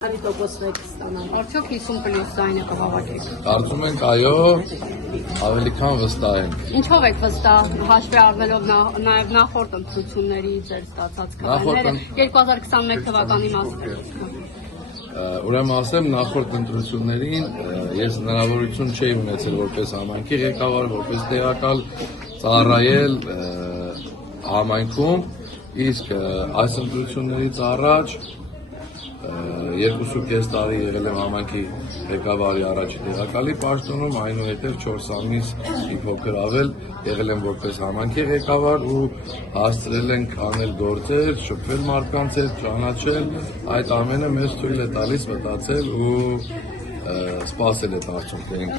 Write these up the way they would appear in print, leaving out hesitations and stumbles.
Արդյոք 50+ այն է կհավաքեք։ Կարծում ենք այո, ավելի քան վստահ ենք։ Ինչով եք վստահ, հաշվի առնելով նաև նախորդ ընտրությունների ձեր ստացած քվեները 2021 թվականի մասին։ Ուրեմն ասեմ, նախորդ ընտրություններին ես հնարավորություն չէի ունեցել որպես համայնքի ղեկավար, որպես տեղակալ ծառայել համայնքում, իսկ այս ընտրություններից առաջ 2.5 տարի եղել եմ համայնքի ղեկավարի առաջի տեղակալի պաշտոնում, այնուհետև 4 ամիս մի փոքր ավել եղել եմ որպես համայնքի ղեկավար ու հասցրել ենք անել գործեր, շփվել մարդկանց հետ, ճանաչել, այդ ամենը մեզ թույլ է տալիս մտածել ու սպասել այդ արդյունքներին։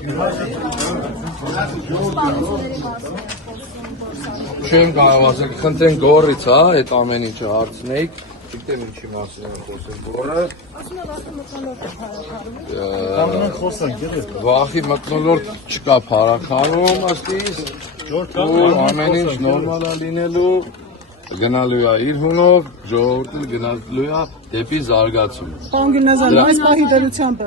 Չեմ կարող ասել, խնդրենք գոռից, այդ ամեն ինչը հարցնեիք, չգիտեմ ինչի մասին եմ խոսել գոռը։ Վախի մթնոլորտ չկա փառաքարում ըստիս, ու ամեն ինչ նորմալ է լինելու, գնալու է իր հունով, ժողովուրդը գնալու է դեպի զարգացում։ Պարոն Գիլնազարյան, այս պահի դերությամբ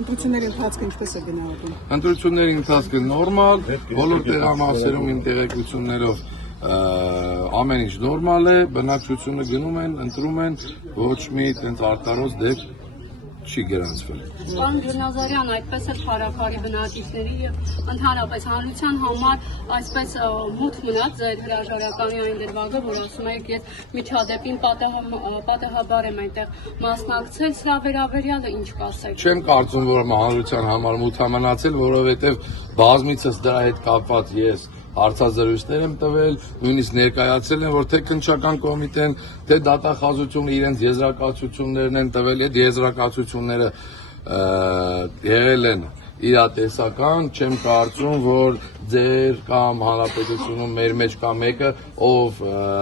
ընտրությունների ընթացքը ինչպես է գնահատում։ Ընտրությունների ընթացքը նորմալ, բոլոր տեղամասերում իմ տեղեկություններով ամեն ինչ նորմալ է, բնակչությունը գնում են, ընտրում են, ոչ մի տենց արտարոց դեպք չի գրանցվել։ Պարոն Գիլնազարյան, այդպես էլ փառաքարի բնակիչների եւ ընդհանրապես հանրության համար այսպես մութ մնաց ձեր հրաժարականի այն դրվագը, որ ասում եք, ես միջադեպին պատահաբար եմ այնտեղ մասնակցել, սրա վերաբերյալը ինչ կասեք։ Չեմ կարծում, որ հանրության համար մութ է մնացել, որովհետեւ բազմիցս դրա հետ կապված ես հարցազրույցներ եմ տվել, նույնիսկ ներկայացրել են, որ թե քննչական կոմիտեն, թե դատախազությունը իրենց եզրակացություններն են տվել, այդ եզրակացությունները եղել են իրատեսական, չեմ կարծում, որ ձեր կամ հանրապետությունում մեր մեջ կա մեկը, ով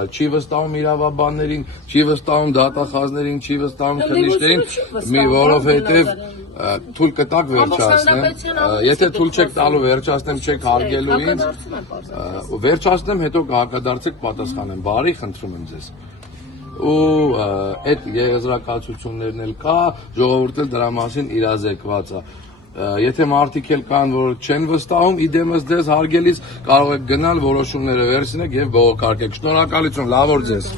չի վստահում իրավաբաններին, չի վստահում դատախազներին, չի վստահում քննիչներին, որովհետև թույլ կտակ վերջացնեմ, եթե թույլ չեք տալու վերջացնեմ, չեք հարգելու ինձ, վերջացնեմ, հետո կհակադարձեք պատասխանեմ, բարի խնդրում եմ ձեզ։ Ու այդ եզրակացություններն էլ կա, ժողովուրդը դրա մասին իրազեկված է։ Եթե մարդիկ էլ կան, որ չեն վստահում, իդեմս ձեզ հարգելիս կարող եք գնալ, որոշումները վերցնեք եւ բողոքարկեք։ Շնորհակալություն, լավ օր ձեզ։